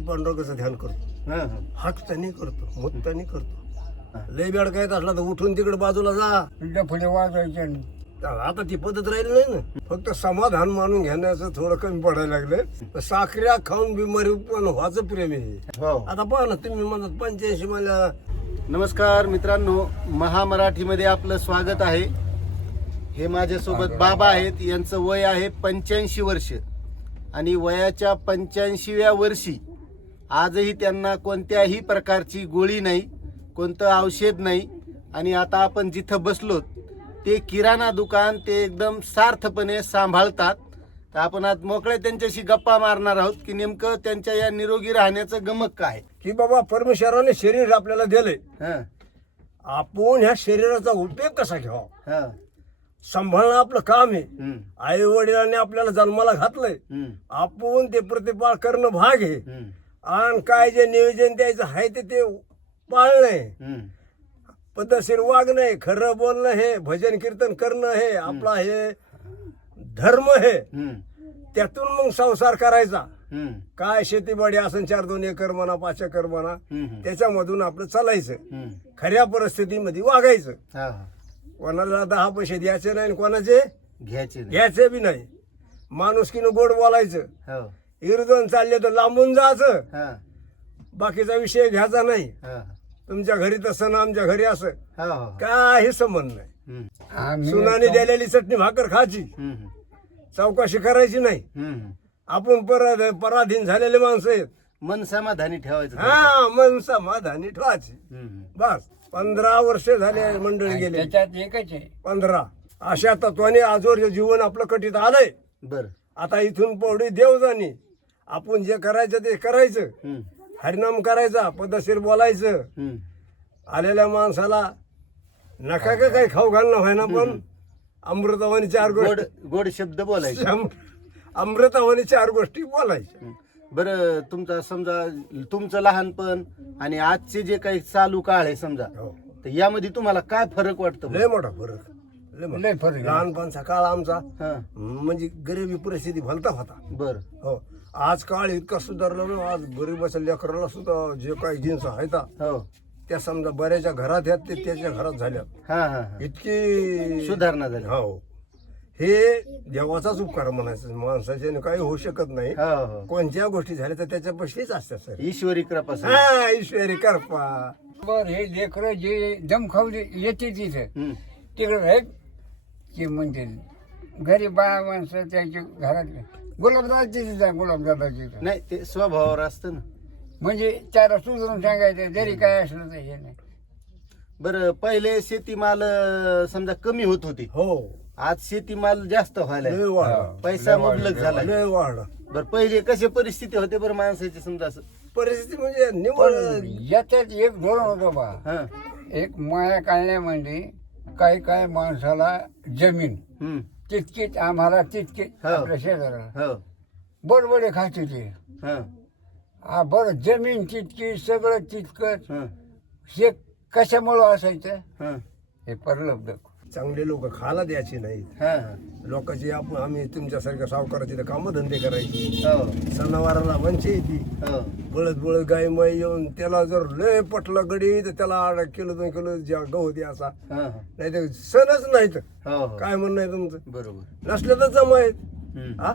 पांडुरंगाचं ध्यान करतो, हा, हा. हाकतानी करतो, मुत्तानी करतो. लय बेड काय असला तर उठून तिकडे बाजूला जा. पुढे वाजवायचे नाही. आता ती पद्धत राहिली नाही ना. फक्त समाधान मानून घेण्याचं थोडं कमी पडायला लागलं. साखऱ्या खाऊन बिमारी पण व्हायचं प्रेम आहे. हो. आता पहा ना, तुम्ही म्हणत 85 मला. नमस्कार मित्रांनो, महामराठीमध्ये आपलं स्वागत आहे. हे माझ्यासोबत बाबा आहेत. यांचं वय आहे 85 वर्ष आणि वयाच्या 85व्या वर्षी आजही त्यांना कोणत्याही प्रकारची गोळी नाही, कोणतं औषध नाही. आणि आता आपण जिथं बसलो ते किराणा दुकान ते एकदम सार्थपणे सांभाळतात. तर आपण आज मोकळे त्यांच्याशी गप्पा मारणार आहोत की नेमकं त्यांच्या या निरोगी राहण्याचं गमक काय. की बाबा परमेश्वराने शरीर आपल्याला दिले, हं, आपण ह्या शरीराचा उपयोग कसा घ्यावा, हं, सांभाळणं आपलं काम आहे. हं, आई वडिलांनी आपल्याला जन्माला घातलंय, हं, आपण ते प्रतिपाळ करणं भाग आहे. हं, आणि काय जे नियोजन द्यायचं आहे ते पाळणं आहे. हं. पद्धतशीर वागणं आहे, खरं बोलणं हे, भजन कीर्तन करणं हे आपला हे धर्म आहे. हं, त्यातून मग संसार करायचा. हं, काय शेतीबाडी असं 4-2 एकर म्हणा, 5 एकर म्हणा, हं, हं. त्याच्यामधून आपलं चालायचं. हं. खऱ्या परिस्थितीमध्ये वागायचं. हा, हा. कोणाला 10 पैसे द्यायचे नाही आणि कोणाचे घ्यायचे नाही. घ्यायचे बी नाही. माणुसकीनं गोड बोलायचं. हो. इरदोन चालले तर लांबून जायचं. हा, बाकीचा विषय घ्यायचा नाही. हा, तुमच्या घरी तसं ना आमच्या घरी असं हा, हा. काही संबंध नाही. हं, आम्ही सुनाने दिलेली चटणी भाकर खायची, हं, हं, चौकशी करायची नाही. हं, हं. आपण पराधीन झालेले माणसं आहेत. मन समाधानी ठेवायचं. हा, मन समाधानी ठेवायची. हं, हं. बस 15 वर्ष झाले मंडळी गेले. त्याच्यात एकच आहे. 15 अशा तत्वाने आजवर जीवन आपलं कटीत आलंय. बर. आता इथून पौडी देवजानी आपण जे करायचं ते करायचं. हं, हरिनाम करायचा, पद्धतशीर बोलायचं. हं. आलेल्या माणसाला नका का काही खाऊ घालणं व्हायना, पण अमृतवाणी 4 गोड गोष्टी, गोड शब्द बोलायचे. अमृतवाणी 4 गोष्टी बोलायच्या. हं. बरं, तुमचा समजा तुमचं लहानपण आणि आजचे जे काही चालू काळ आहे समजा, हो. तर यामध्ये तुम्हाला काय फरक वाटतो? लय मोठा फरक, लय मोठा. लय फरक आहे. लहानपणचा काळ आमचा हा. म्हणजे गरिबी परिस्थिती भलता होता. बर. हो, आज काळ इतका सुधारला ना. आज गरीबाच्या लेकराला सुद्धा जे काही जीन्स आहेत हो. त्या समजा बऱ्याच्या घरात आहेत ते त्याच्या घरात झाल्या. हा, हा, हा. इतकी सुधारणा झाली. हो, हे देवाचाच उपकार म्हणायचं. माणसाच्याने काही होऊ शकत नाही. हो, हो. कोणत्या गोष्टी झाल्या तर त्याच्यापाशीच असतात सर. ईश्वरी कृपा सर. हा, ईश्वरी करपा. बर हे लेकरं जे दम खाऊ येते तिथे हं. तिकडे आहेत की म्हणते घरी बाया माणसं त्याच्या घरात गुलाबदाची तिथे गुलाबदाची नाही, ते स्वभावावर असतं ना. म्हणजे त्याला सुधरून सांगायचं जरी काय असलं तर हे नाही. बरं, पहिले शेतीमाल समजा कमी होत होती, हो, आज शेतीमाल जास्त व्हायला लय वाढ, पैसा मुबलक झाला. लय वाढ. बरं, पहिले कशी परिस्थिती होते बरं माणसाची समजा असं? परिस्थिती म्हणजे निवड. याच्यात एक धोरण होतं बा. हा. एक माया काढण्यामध्ये काही काय माणसाला जमीन हं. तितकीच आम्हाला तितकीच हो. आपल्या शेजाऱ्याला हो. बडबडे खाते ते. हा. हा बरं, जमीन तितकी सगळं तितकंच. हा. हे कशामुळं असायचं? हा. हे परलब्ध. चांगले लोक खायला द्यायची नाहीत. हा, हा. लोकांची आम्ही तुमच्यासारख्या सावकाराची तर कामधंदे करायची. हो. सणावाराला वंचे येते. हो. बळद गाय माई येऊन त्याला जर लय पटलं गडी तर त्याला 1 किलो 2 किलो गहू द्यायचा. हा, हा. नाही तर सणच नाही तर हो, हो. काय म्हणणं आहे तुमचं. बरोबर. नसलं तर जमा आहेत. हं. हा,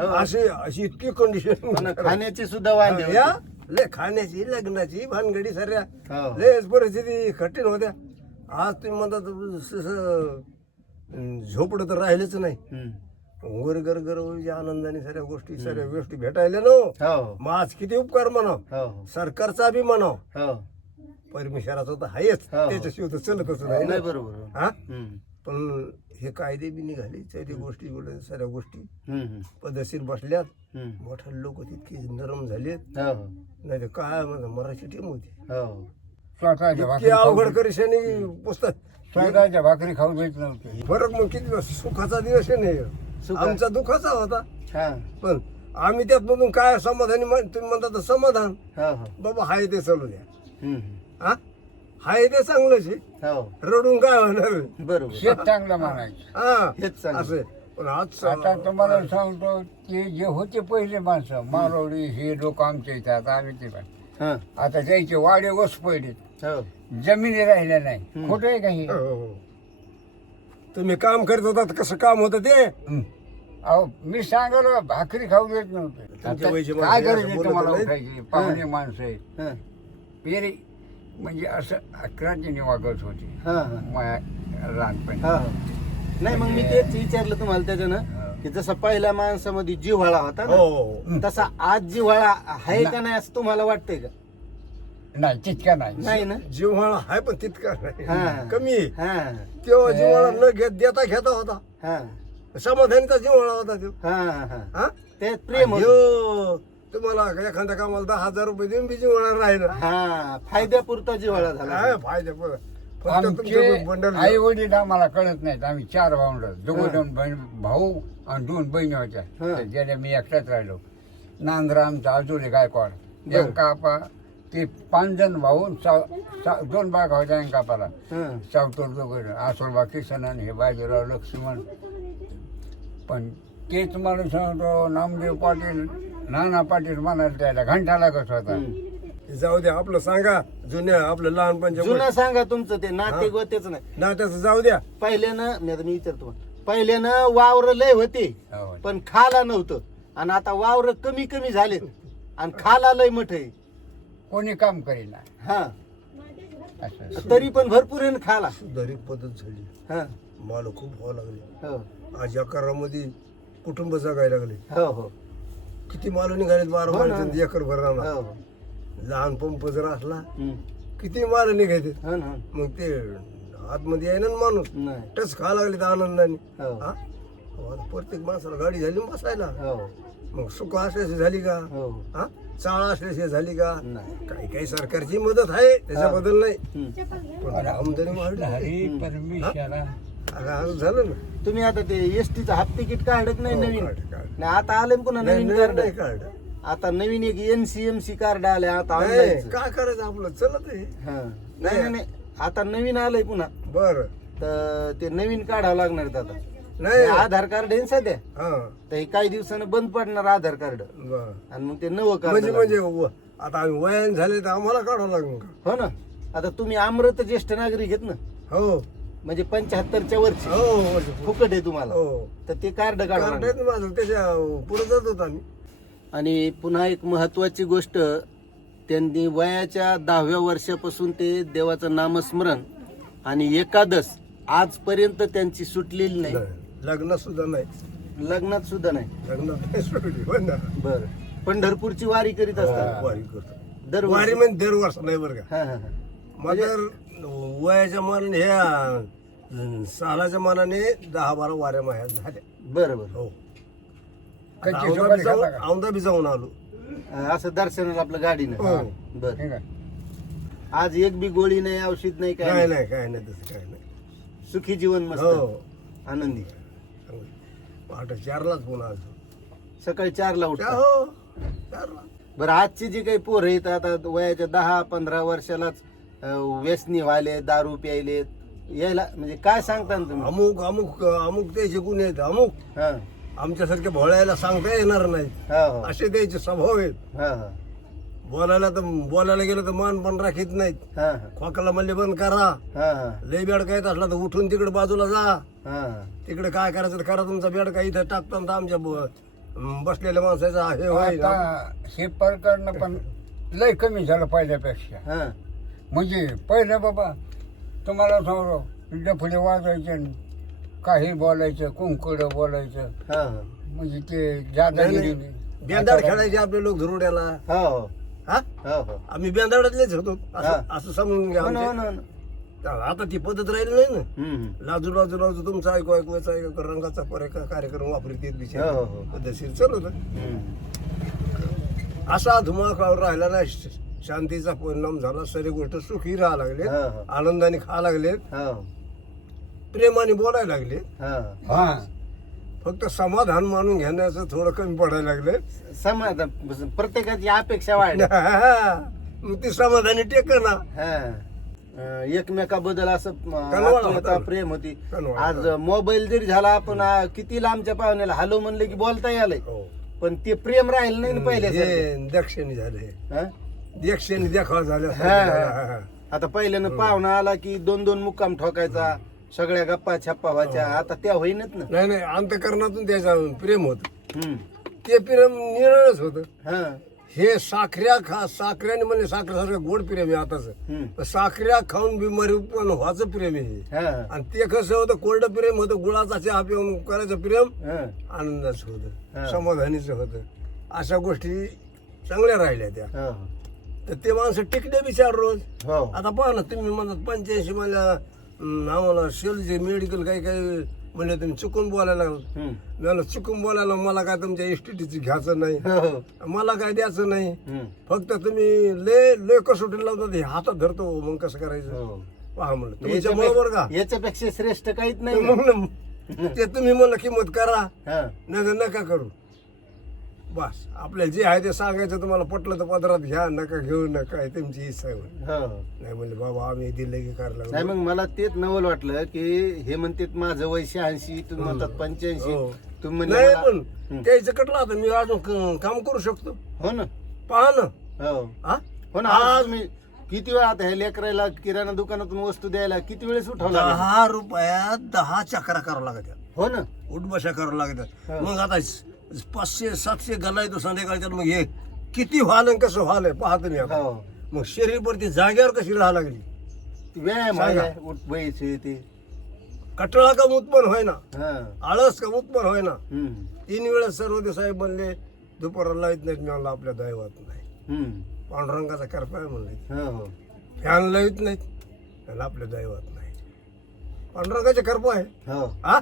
हो. अशी इतकी कंडिशन. पण खाण्याची सुद्धा वांदे होते. या लय खाण्याची लग्नाची भानगडी सऱ्या हो. लयच परिस्थिती कठीण होत्या. आज तुम्ही म्हणतात झोपडं तर राहिलंच नाही. हं. गर आनंदाने सगळ्या गोष्टी भेटायला नो. हो. मग आज किती उपकार म्हणाव, हो. सरकारचा बी म्हणाव, हो. परमेश्वराचा तर आहेच. हो. त्याच्याशिवाय तर चलतच नाही ना. नाही, बरोबर. हा, हं. पण हे कायदे बी निघाले त्या गोष्टी सगळ्या गोष्टी हं, हं. पद्धतशीर बसल्यात. हं. मोठे लोक तितके नरम झालेत. हो, हो. नाही तर काय म्हणा मराठी टीम होती. हो. स्वतःच्या इतके भाकरी खाऊ अवघड करीशाने पुस्तक. स्वतःच्या भाकरी खाऊ देत नव्हते. फरक मग किती दिवस सुखाचा दिवस आहे नाही, सुखा- आमचा दुखाचा होता. हा. पण आम्ही त्यातमधून काय समाधानी तुम्ही म्हणता तर समाधान. हो, हो. बाबा हाय ते चालू द्या. हं, हं. हा, हाय ते चांगलंच आहे. हो. रडून काय होणार. बरोबर. शेत चांगलं म्हणायचं. हा, हेच चांगलं. असं पण आज आता तुम्हाला सांगतो ते जे होते पहिले माणसं मारवडी हे लोक आमच्या इथे आता आम्ही ते पण हा आता त्याचे वाडे वस पडले हो जमिनी राहिल्या नाही खोटं आहे काही हो. तुम्ही काम करत होता कसं काम होतं ते अहो मी सांगायला भाकरी खाऊ देत नव्हते तुमच्या आता वयची काय माणसं करायचं बोलत तुम्हाला नाहीत. उठायची पाहुणे माणसं आहेत हा पेरे म्हणजे असं अकराची वागत होती हा हा माझ्या लहानपणी हा नाही मग मी तेच विचारलं तुम्हाला त्याच्यानं की जसा पहिल्या माणसामध्ये जिव्हाळा होता ना हो तसा आज जिव्हाळा आहे का नाही असं तुम्हाला वाटतंय का नाही तितका नाही नाही ना जिव्हाळा आहे पण तितका हा. नाही कमी आहे. हा तेव्हा जिव्हाळा न देता घेता होता हा समाधानीचा जिव्हाळा होता तो हा हा हा ते प्रेम होतं. अय्यो, तुम्हाला एखाद्या कामाला 10,000 रुपये देऊन बी जिव्हाळा राहिला हा फायद्यापुरता जिव्हाळा झाला काय फायदा पण फक्त तुमचं आमचे बंडल आई वडील आम्हाला कळत नाहीत आम्ही 4 भावंड दोन भाऊ आणि 2 बहिणी होत्या हा. तर गेल्या मी एकटाच राहिलो नांद्रा आमचा अजून गायकवाड बरं. अंकापा ते 5 जण भाऊ 2 बाग होत्या अंकापाला हा सावतोर दोघं आसोलबा किसन आणि हे बाजीराव लक्ष्मण पण ते तुम्हाला सांगतो नामदेव पाटील नाना पाटील म्हणाले त्याला घंटा लागत होता जाऊ द्या आपलं सांगा जुन्या आपलं लहानपणच्या जुनं सांगा तुमचं ते नाते गोतेच नाही नात्याचं जाऊ द्या पहिल्यानं मी आता मी विचारतो पहिल्यानं वावर लय होते हो. पण खाला नव्हतं आणि आता वावर कमी कमी झालेत आणि खाला लय मोठ आहे कोणी काम करेना हा असं तरी पण भरपूर आहे ना खाला सुधारित पद्धत झाली हा माल खूप व्हावं लागले हो आज या करामध्ये कुटुंब जगायला लागले हो हो किती माल निघाले 12 हो ना. माल एकर भर राहणार हो लहान पंप जर असला हम्म. किती माल निघायचे हो ना मग ते आतमध्ये आहे ना माणूस नाही टच खा लागले तर आनंदाने हो हा अहो, आता प्रत्येक माणसाला गाडी झाली ना बसायला हो मग सुख असल्याशी झाली का हो हा चाळ असल्याशी झाली का नाही काही काही सरकारची मदत आहे त्याच्याबद्दल नाही हम्म. पण आमदानी वाढली हरी परमेश्वरा आता आज झालं ना तुम्ही आता ते एसटीचं हाफ तिकीट काढत नाही हो, नवीन काढ, काढ. नाही आता आले पुन्हा नाही, नवीन नाही, कार्ड नाही काढ. आता नवीन एक एनसीएमसी कार्ड आले आता नाही, ऑनलाईन काय करायचं आपलं चलत आहे नाही नाही नाही आता नवीन आलंय पुन्हा बर तर ते नवीन काढावं लागणार आहेत आता नाही हे आधार कार्ड आहे ना सध्या हा तर हे काही दिवसानं बंद पडणार आधार कार्ड बर आणि मग ते नवं कार्ड म्हणजे म्हणजे आता आम्ही वयान झाले तर आम्हाला काढावं लागेल का हो ना आता तुम्ही आमरत ज्येष्ठ नागरिक आहेत ना हो म्हणजे 75च्या वरची हो फुकट आहे तुम्हाला हो तर ते कार्ड काढा कार्ड आहेत ना माझं त्याच्या पुढे जात होतो आम्ही आणि पुन्हा एक महत्वाची गोष्ट त्यांनी वयाच्या 10व्या वर्षापासून ते देवाचं नामस्मरण आणि एकादश आजपर्यंत त्यांची सुटलेली नाही लग्न सुद्धा नाही लग्नात सुद्धा नाही लग्नात नाही सुटली हो ना. बर पंढरपूरची वारी करीत असतात वारी करतो दरवर्षी वारी म्हणजे दरवर्ष नाही बरं का हा हा हा मगर वयाच्या मानाने ह्या सालाच्या मानाने 10-12 वाऱ्या माह्या झाल्या बरं बरं हो कच्ची औंधा सुपारी बी जाऊन- खाता का? औंधा बी जाऊन आलो असं दर्शनाला आपलं गाडीनं हो. बर ठीक आहे आज एक बी गोळी नाही औषध नाही काय काय नाही नाही काय नाही तसं काय नाही सुखी जीवन मस्त हो आनंदी पहाटे 4लाच पुन्हा आलो सकाळी 4ला उठा हो 4ला बरं आजची जी काही पोरं आहेत आता वयाच्या 10-15 वर्षालाच व्यसनी व्हायले दारू प्यायले यायला म्हणजे काय सांगता ना तुम्ही अमुक अमुक अमुक त्याचे गुन्हे आहेत अमुक हा आमच्यासारख्या भोळ्याला सांगता येणार नाही हा हो असे त्याचे स्वभाव आहेत हा हा बोलायला गेलं तर मान पण राखीत नाहीत हा खोकाला म्हणले बंद करा हा हा लय बेडका येत असला तर उठून तिकडे बाजूला जा हा तिकडे काय करायचं ते करा तुमचा बेडका इथं टाकता आमच्या बसलेल्या माणसाचा हे होईल आता हे प्रकरण पण लय कमी झालं पहिल्यापेक्षा हा म्हणजे पहिलं बाबा तुम्हाला सांगतो डफळे वाजायचे न काही बोलायचं कुंकड बोलायचं हा म्हणजे ते दादागिरी बेंदाड खेळायचे आपले लोक धुरुड्याला हा हो हा हो हो आम्ही बेंदाडातलेच होतो हा. असं समजून घ्या हो ना, हो आमचे. ना, हो ना. आता ती पद्धत राहिली नाही ना हम्म. लाजू लाजू लाजू तुमचं ऐकवायचं रंगाचा कार्यक्रम वापरत येत हो, हो, बिचार हो. पद्धतशीर चालू हम्म. असा धुमाकूळ राहिला ना शांतीचा परिणाम झाला सर्व गोष्ट सुखी राहा लागले हो, हो. आनंदाने खा लागले हो प्रेमाने बोलायला लागले हो हा फक्त समाधान मानून घेण्याचं थोडं कमी पडायला लागले समाधान प्रत्येकाची अपेक्षा वाढली मग ती समाधानी टेक ना हा एकमेकाबद्दल असं कळवळ आत्मीयता, होता. प्रेम होती. कळवळ. आज मोबाईल जरी झाला, आपण किती लांबच्या पाहुण्याला हॅलो म्हणले की बोलता यायलंय, हो. पण ते प्रेम राहील नाही ना पहिल्या हे दक्षिणी झाले, दक्षिणी देखावा झाल्या. आता पहिल्यानं पाहुणा आला की 2-2 मुक्काम ठोकायचा, सगळ्या गप्पा छप्पा व्हायच्या. आता त्या होईनच ना. नाही नाही, अंतकरणातून त्याचा प्रेम होत, हम्म. ते प्रेम निरळच होत. हा. हे साखऱ्याने म्हणजे साखरेसारखं गोड प्रेम आहे आताच. हम्म. साखऱ्या खाऊन बिमारी उत्पन्न व्हायचं प्रेम आहे हे. हा. आणि ते कसं होतं, कोरडं प्रेम होतं, गुळाचा चहा पिऊन करायचं प्रेम हा. आनंदाचं होतं, हा. समाधानीचं होतं. अशा गोष्टी चांगल्या राहिल्या त्या. हो. तर ते माणसं टिकले बिचार रोज. हो. आता पहा ना, तुम्ही म्हणत 85 मला आम्हाला शेलचे मेडिकल काही काही म्हणजे तुम्ही चुकून बोलायला लागलं. हम्म. मला चुकून बोलायला, मला काय तुमच्या एसटीटीची घ्यायचं नाही, हो. मला काय द्यायचं नाही. हम्म. फक्त तुम्ही लय कसोटी लावतात, हे हातात धरतो, मग कसं करायचं हो. पहा म्हणलं. तुमच्या बरोबर का याच्यापेक्षा श्रेष्ठ काहीच नाही. मग ते तुम्ही मला किंमत करा, हा. नाही तर नका करू. बस आपल्याला जे आहे ते सांगायचं. तुम्हाला पटलं तर पदरात घ्या, नका घेऊ, नका आहे तुमची इच्छा आहे. हो. नाही म्हणले बाबा आम्ही दिलं की करायला नाही, लागलो. मग मला तेच नवल वाटलं की हे म्हणतात माझं वय 86, तुम्ही म्हणतात 85. हो. तुम्ही म्हणले नाही मला- पण हम्म. त्याचं कटलं आता मी अजून काम करू शकतो. हो ना. पहा ना. हो. हा? हो ना. आज तुम्ही किती वेळ आता हे लेकरायला किराणा दुकानातून वस्तू द्यायला किती वेळेस उठावं लागेल? 10 रुपयात 10 चक्रा करावं लागतात, हो ना. उठबशा करावं लागतात. हा. मग आता 500-700 गला येतो संध्याकाळच्या. मग हे किती व्हाल आणि कसं व्हाल आहे पहा तुम्ही आता. हो. मग शरीरवरती जाग्यावर कशी राहा लागली. व्यायाम सांगा. आहे, उठ बैसे ते. कटळा का उत्पन्न होय ना, हा. आळस का उत्पन्न होय ना. हम्म. 3 वेळेस सर्वोदय साहेब म्हणले दुपाराला लाईत नाहीत. मी म्हणलं आपल्या दैवात नाही, हम्म. पांडुरंगाचा कृपा आहे म्हणले. हो. हो. फॅन लाईत नाहीत आणि आपल्या दैवात नाही, पांडुरंगाची कृपा आहे. हो. हा,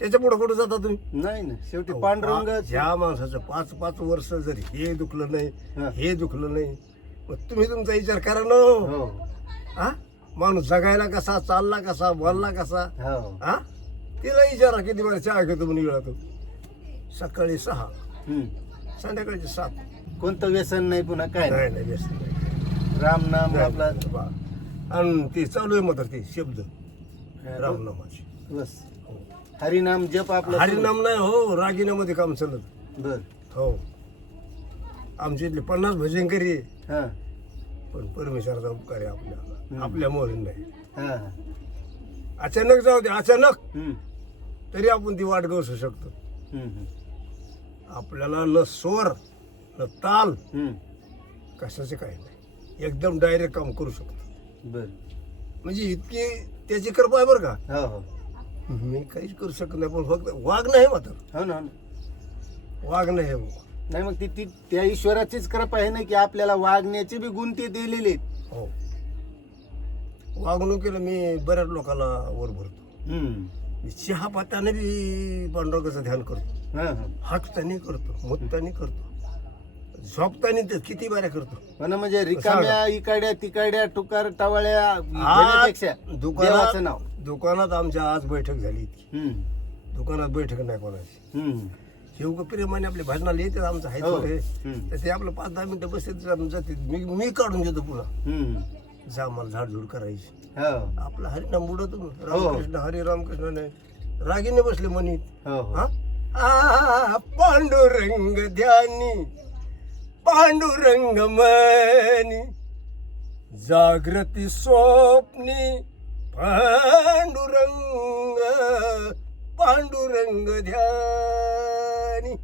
त्याच्या पुढे कुठे जाता तुम्ही? नाही ना, शेवटी पांडुरंग. ज्या माणसाचं 5-5 वर्ष जर हे दुखलं हा. नाही, हे दुखलं नाही, मग तुम्ही तुमचा विचार करा ना. हो. हा, माणूस जगायला कसा, चालला कसा, बोलला कसा. हो. हा, तिला विचारा किती वेळा चहा घेतो म्हणून वेळा. सकाळी 6, हम्म. संध्याकाळची 7. कोणतं व्यसन नाही, पुन्हा काय नाही. नाही नाही व्यसन नाही. राम नाम आपला. बा. आणि ते चालू आहे मात्र ते शब्द रामनामाचे. बस. हरिनाम जप आपला. हरिनाम नाही हो, रागिनामध्ये काम चालत. बर. हो, आमच्या इथले 50 भजनकरी आहे. हा. पण परमेश्वराचा उपकार आहे आपल्या मोहरीन नाही. हा. अचानक जाऊ दे, अचानक हम्म. तरी आपण ती वाट गवसू शकतो. हम्म. आपल्याला न स्वर न ताल हम्म. कशाचे काही नाही, एकदम डायरेक्ट काम करू शकतो. बर. म्हणजे इतकी त्याची कृपा आहे बरं का. हो. हो. मी काहीच करू शकत नाही, पण फक्त वाघ नाही मात्र, हो ना. हो ना. वाघ नाही. नाही, मग ती त्या ईश्वराचीच कृपा आहे ना की आपल्याला वागण्याचे बी गुण ते दिलेले आहेत. हो, वागणुकीला मी बऱ्याच लोकांना वर भरतो. हम्म. मी चहा पाताने बी पांडुरंगाचं ध्यान करतो, हा. हा. हाकतानी करतो, मुततानी करतो, झोपतानी तर किती बऱ्या करतो. हो ना, म्हणजे रिकाम्या इकाड्या तिकाड्या टुकार टावळ्या आज घेण्यापेक्षा देवाचं नाव. दुकानात आमच्या आज बैठक झाली होती. हम्म. दुकानात बैठक नाही कोणाची. हम्म. हे उगा प्रेमाने आपले भजनाला येतात आमचं आहे हो. थोडे. हम्म. तर ते आपलं 5-10 मिनिटं बसत जाते. मी काढून देतो पुन्हा. हम्म. जा मला झाडझूड करायची. हो. आपला हरिनाम बुडतो रामकृष्ण हरी रामकृष्ण नाही, रागीने बसले म्हणीत. हो. हो. हा? पांडुरंग ध्यानी पांडुरंग मनी, जागृती स्वप्नी पांडुरंग पांडुरंग ध्यानी.